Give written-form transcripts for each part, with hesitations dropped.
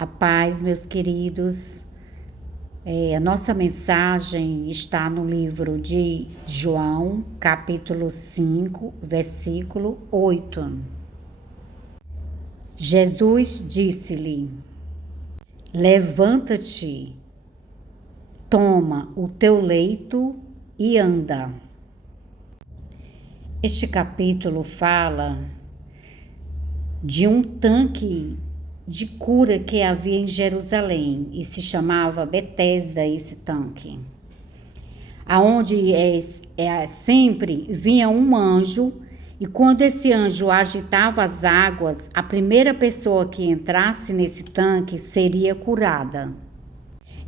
A paz, meus queridos. A nossa mensagem está no livro de João, capítulo 5, versículo 8. Jesus disse-lhe: levanta-te, toma o teu leito e anda. Este capítulo fala de um tanque de cura que havia em Jerusalém e se chamava Betesda, esse tanque, aonde sempre vinha um anjo, e quando esse anjo agitava as águas, a primeira pessoa que entrasse nesse tanque seria curada.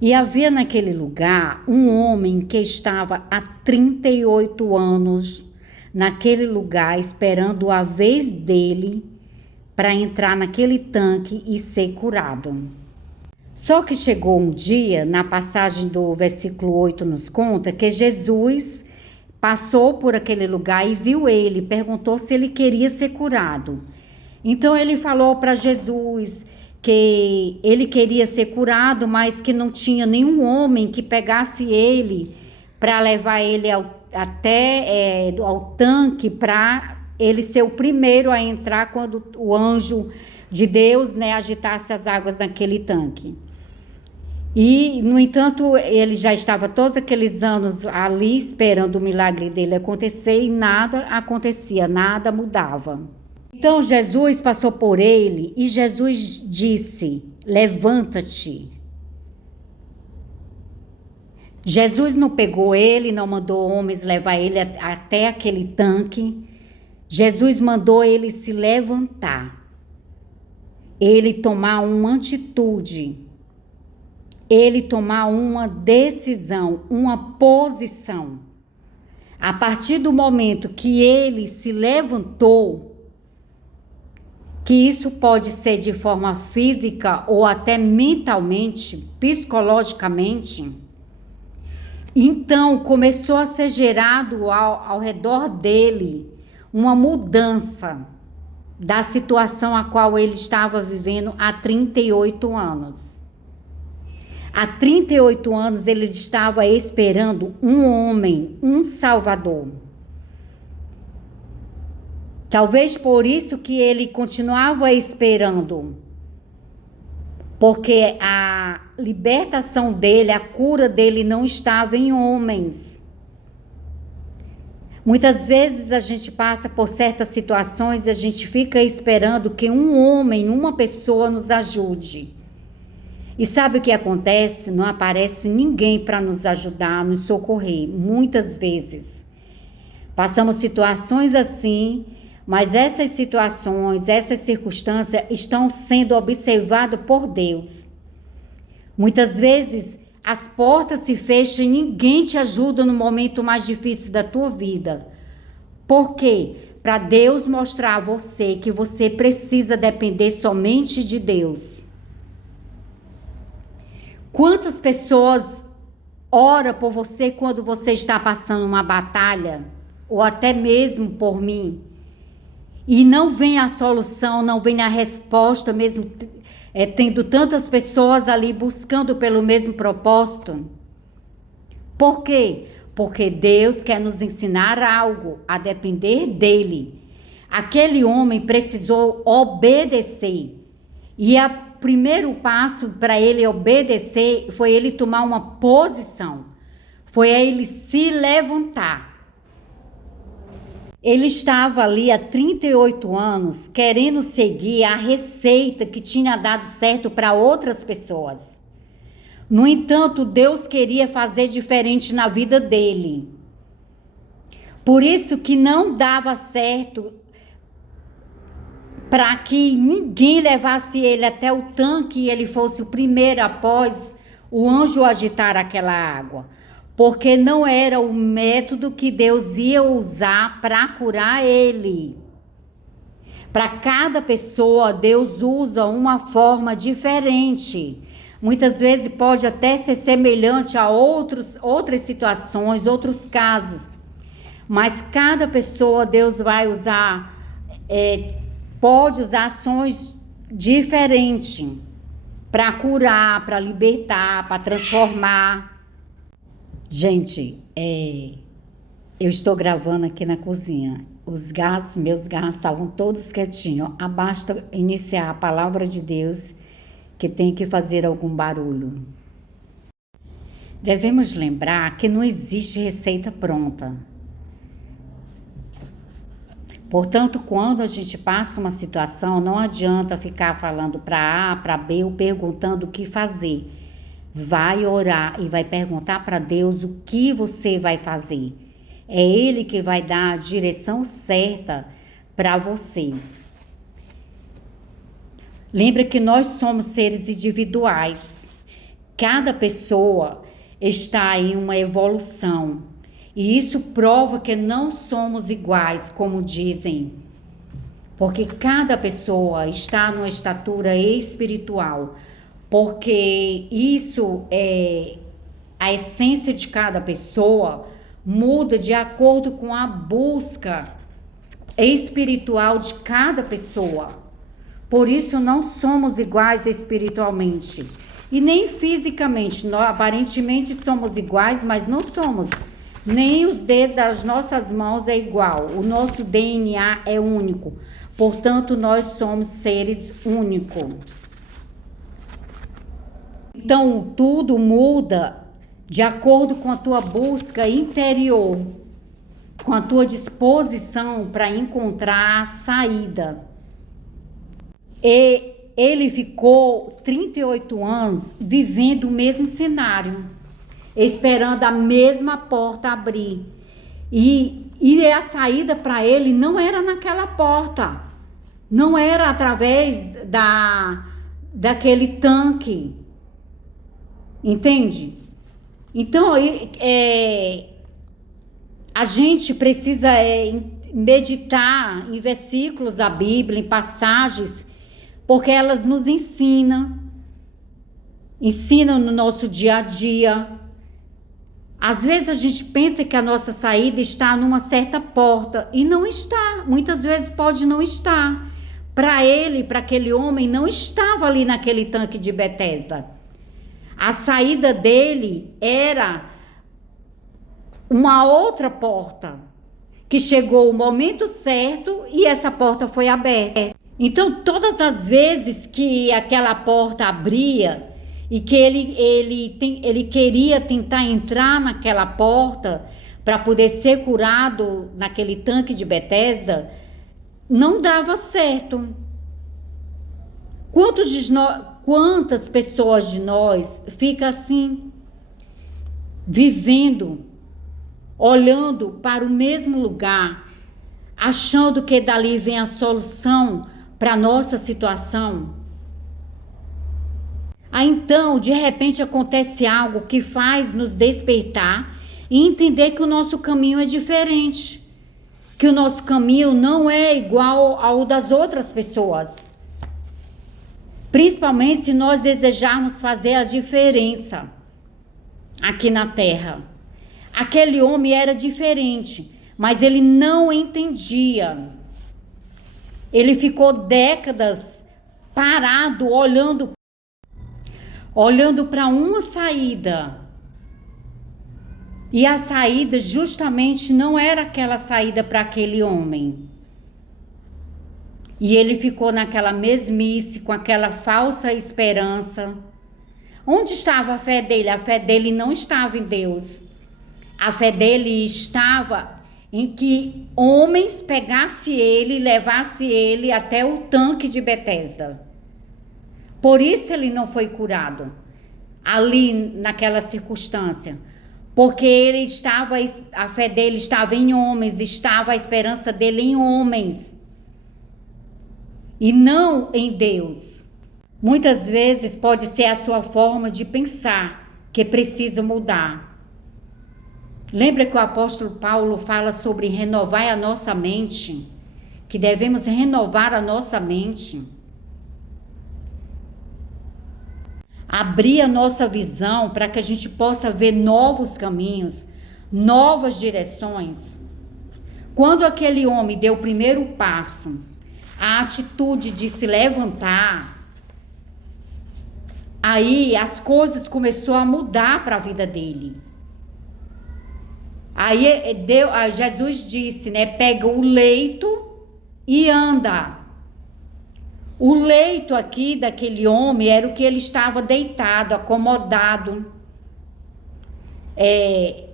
E havia naquele lugar um homem que estava há 38 anos naquele lugar esperando a vez dele para entrar naquele tanque e ser curado. Só que chegou um dia, na passagem do versículo 8 nos conta, que Jesus passou por aquele lugar e viu ele, perguntou se ele queria ser curado. Então ele falou para Jesus que ele queria ser curado, mas que não tinha nenhum homem que pegasse ele para levar ele até ao tanque para ele ser o primeiro a entrar quando o anjo de Deus, agitasse as águas naquele tanque. E, no entanto, ele já estava todos aqueles anos ali esperando o milagre dele acontecer e nada acontecia, nada mudava. Então Jesus passou por ele e Jesus disse: levanta-te. Jesus não pegou ele, não mandou homens levar ele até aquele tanque. Jesus mandou ele se levantar, ele tomar uma atitude, ele tomar uma decisão, uma posição. A partir do momento que ele se levantou, que isso pode ser de forma física ou até mentalmente, psicologicamente, então começou a ser gerado ao redor dele uma mudança da situação a qual ele estava vivendo há 38 anos. Há 38 anos ele estava esperando um homem, um Salvador. Talvez por isso que ele continuava esperando, porque a libertação dele, a cura dele não estava em homens. Muitas vezes a gente passa por certas situações e a gente fica esperando que um homem, uma pessoa nos ajude. E sabe o que acontece? Não aparece ninguém para nos ajudar, nos socorrer. Muitas vezes passamos situações assim, mas essas situações, essas circunstâncias estão sendo observadas por Deus. Muitas vezes as portas se fecham e ninguém te ajuda no momento mais difícil da tua vida. Por quê? Para Deus mostrar a você que você precisa depender somente de Deus. Quantas pessoas oram por você quando você está passando uma batalha, ou até mesmo por mim, e não vem a solução, não vem a resposta, mesmo tendo tantas pessoas ali buscando pelo mesmo propósito? Por quê? Porque Deus quer nos ensinar algo, a depender dele. Aquele homem precisou obedecer. E o primeiro passo para ele obedecer foi ele tomar uma posição. Foi ele se levantar. Ele estava ali há 38 anos querendo seguir a receita que tinha dado certo para outras pessoas. No entanto, Deus queria fazer diferente na vida dele. Por isso que não dava certo para que ninguém levasse ele até o tanque e ele fosse o primeiro após o anjo agitar aquela água. Porque não era o método que Deus ia usar para curar ele. Para cada pessoa, Deus usa uma forma diferente. Muitas vezes pode até ser semelhante a outras situações, outros casos. Mas cada pessoa, Deus vai usar, pode usar ações diferentes. para curar, para libertar, para transformar. Gente, eu estou gravando aqui na cozinha. Meus gatos estavam todos quietinhos. Basta iniciar a palavra de Deus que tem que fazer algum barulho. Devemos lembrar que não existe receita pronta. Portanto, quando a gente passa uma situação, não adianta ficar falando para A, para B ou perguntando o que fazer. Vai orar e vai perguntar para Deus o que você vai fazer. É Ele que vai dar a direção certa para você. Lembra que nós somos seres individuais. Cada pessoa está em uma evolução. E isso prova que não somos iguais, como dizem. Porque cada pessoa está numa estatura espiritual. Porque isso a essência de cada pessoa muda de acordo com a busca espiritual de cada pessoa. Por isso não somos iguais espiritualmente. E nem fisicamente. Nós, aparentemente somos iguais, mas não somos. Nem os dedos das nossas mãos é igual. O nosso DNA é único. Portanto, nós somos seres únicos. Então, tudo muda de acordo com a tua busca interior, com a tua disposição para encontrar a saída. E ele ficou 38 anos vivendo o mesmo cenário, esperando a mesma porta abrir. E a saída para ele não era naquela porta, não era através daquele tanque, entende? Então, a gente precisa meditar em versículos da Bíblia, em passagens, porque elas nos ensinam no nosso dia a dia. Às vezes a gente pensa que a nossa saída está numa certa porta e não está. Muitas vezes pode não estar. Para ele, para aquele homem, não estava ali naquele tanque de Betesda. A saída dele era uma outra porta, que chegou o momento certo e essa porta foi aberta. Então, todas as vezes que aquela porta abria e que ele queria tentar entrar naquela porta para poder ser curado naquele tanque de Betesda, não dava certo. Quantas pessoas de nós ficam assim, vivendo, olhando para o mesmo lugar, achando que dali vem a solução para a nossa situação? Aí então, de repente, acontece algo que faz nos despertar e entender que o nosso caminho é diferente, que o nosso caminho não é igual ao das outras pessoas. Principalmente se nós desejarmos fazer a diferença aqui na terra. Aquele homem era diferente, mas ele não entendia. Ele ficou décadas parado, olhando para uma saída. E a saída justamente não era aquela saída para aquele homem. E ele ficou naquela mesmice, com aquela falsa esperança. Onde estava a fé dele? A fé dele não estava em Deus. A fé dele estava em que homens pegassem ele e levassem ele até o tanque de Betesda. Por isso ele não foi curado ali naquela circunstância. Porque a fé dele estava em homens, estava a esperança dele em homens. E não em Deus. Muitas vezes pode ser a sua forma de pensar que precisa mudar. Lembra que o apóstolo Paulo fala sobre renovar a nossa mente? Que devemos renovar a nossa mente. Abrir a nossa visão para que a gente possa ver novos caminhos, novas direções. Quando aquele homem deu o primeiro passo, a atitude de se levantar, Aí as coisas começaram a mudar para a vida dele. Aí Jesus disse, né? Pega o leito e anda. O leito aqui daquele homem era o que ele estava deitado, acomodado,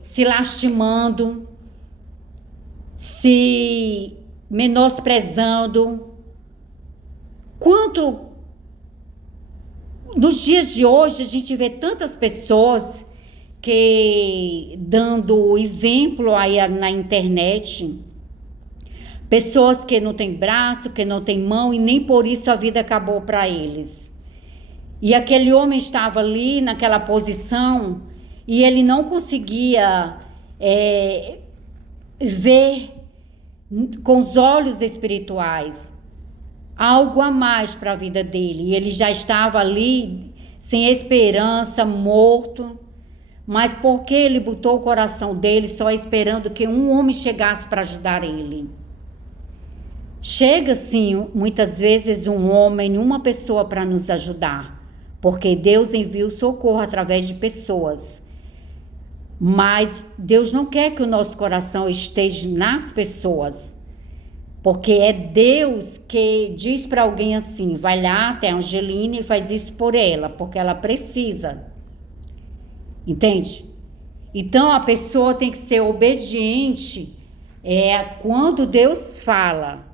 se lastimando, se menosprezando. Quanto nos dias de hoje a gente vê tantas pessoas que dando exemplo aí na internet, pessoas que não têm braço, que não têm mão e nem por isso a vida acabou para eles. E aquele homem estava ali naquela posição e ele não conseguia ver com os olhos espirituais algo a mais para a vida dele. E ele já estava ali sem esperança, morto. Mas porque ele botou o coração dele só esperando que um homem chegasse para ajudar ele. Chega sim, muitas vezes um homem, uma pessoa para nos ajudar, porque Deus envia o socorro através de pessoas. Mas Deus não quer que o nosso coração esteja nas pessoas, porque é Deus que diz para alguém assim, vai lá até a Angelina e faz isso por ela, porque ela precisa. Entende? Então a pessoa tem que ser obediente quando Deus fala.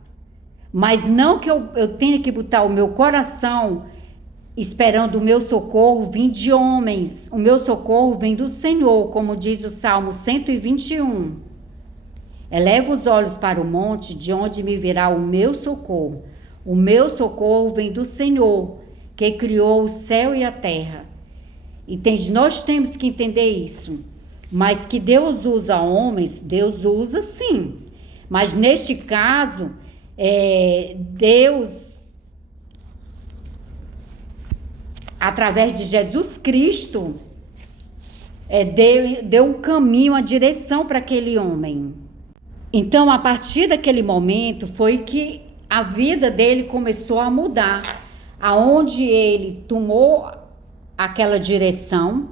Mas não que eu tenha que botar o meu coração esperando o meu socorro vir de homens. O meu socorro vem do Senhor, como diz o Salmo 121. Eleva os olhos para o monte, de onde me virá o meu socorro. O meu socorro vem do Senhor, que criou o céu e a terra. Entende? Nós temos que entender isso. Mas que Deus usa homens, Deus usa sim. Mas neste caso, Deus, através de Jesus Cristo, deu o caminho, a direção para aquele homem. Então, a partir daquele momento, foi que a vida dele começou a mudar. Aonde ele tomou aquela direção,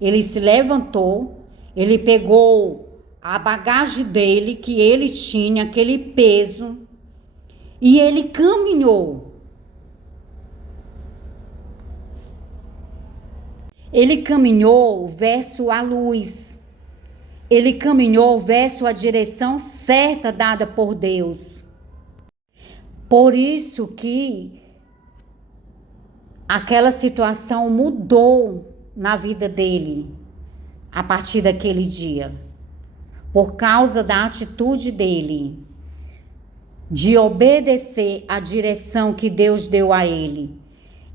ele se levantou, ele pegou a bagagem dele, que ele tinha, aquele peso, e ele caminhou. Ele caminhou verso a luz. Ele caminhou verso a direção certa dada por Deus. Por isso que aquela situação mudou na vida dele a partir daquele dia. Por causa da atitude dele de obedecer à direção que Deus deu a ele.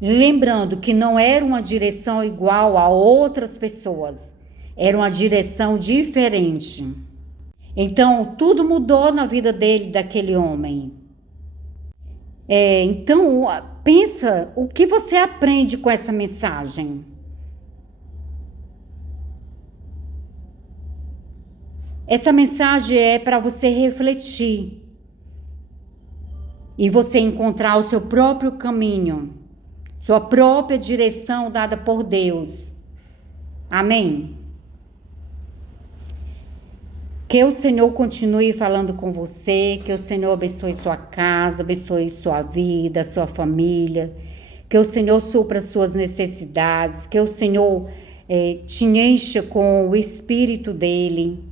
Lembrando que não era uma direção igual a outras pessoas. Era uma direção diferente. Então, tudo mudou na vida dele, daquele homem. Então, pensa, o que você aprende com essa mensagem? Essa mensagem é para você refletir e você encontrar o seu próprio caminho, sua própria direção dada por Deus. Amém? Que o Senhor continue falando com você, que o Senhor abençoe sua casa, abençoe sua vida, sua família, que o Senhor supra suas necessidades, que o Senhor te encha com o Espírito dele,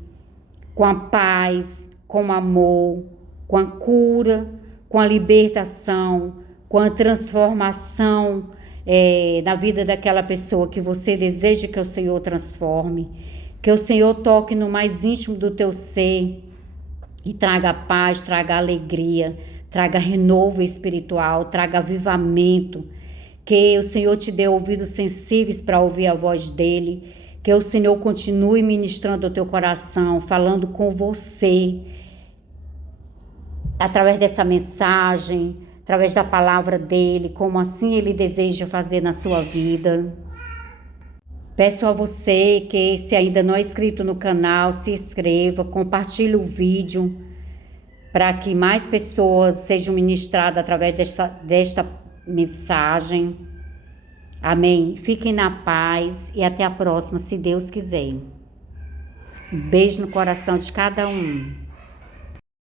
com a paz, com o amor, com a cura, com a libertação, com a transformação na vida daquela pessoa que você deseja que o Senhor transforme. Que o Senhor toque no mais íntimo do teu ser e traga paz, traga alegria, traga renovo espiritual, traga avivamento. Que o Senhor te dê ouvidos sensíveis para ouvir a voz dele. Que o Senhor continue ministrando o teu coração, falando com você, através dessa mensagem, através da palavra dele, como assim ele deseja fazer na sua vida. Peço a você que, se ainda não é inscrito no canal, se inscreva, compartilhe o vídeo para que mais pessoas sejam ministradas através desta mensagem. Amém? Fiquem na paz e até a próxima, se Deus quiser. Um beijo no coração de cada um.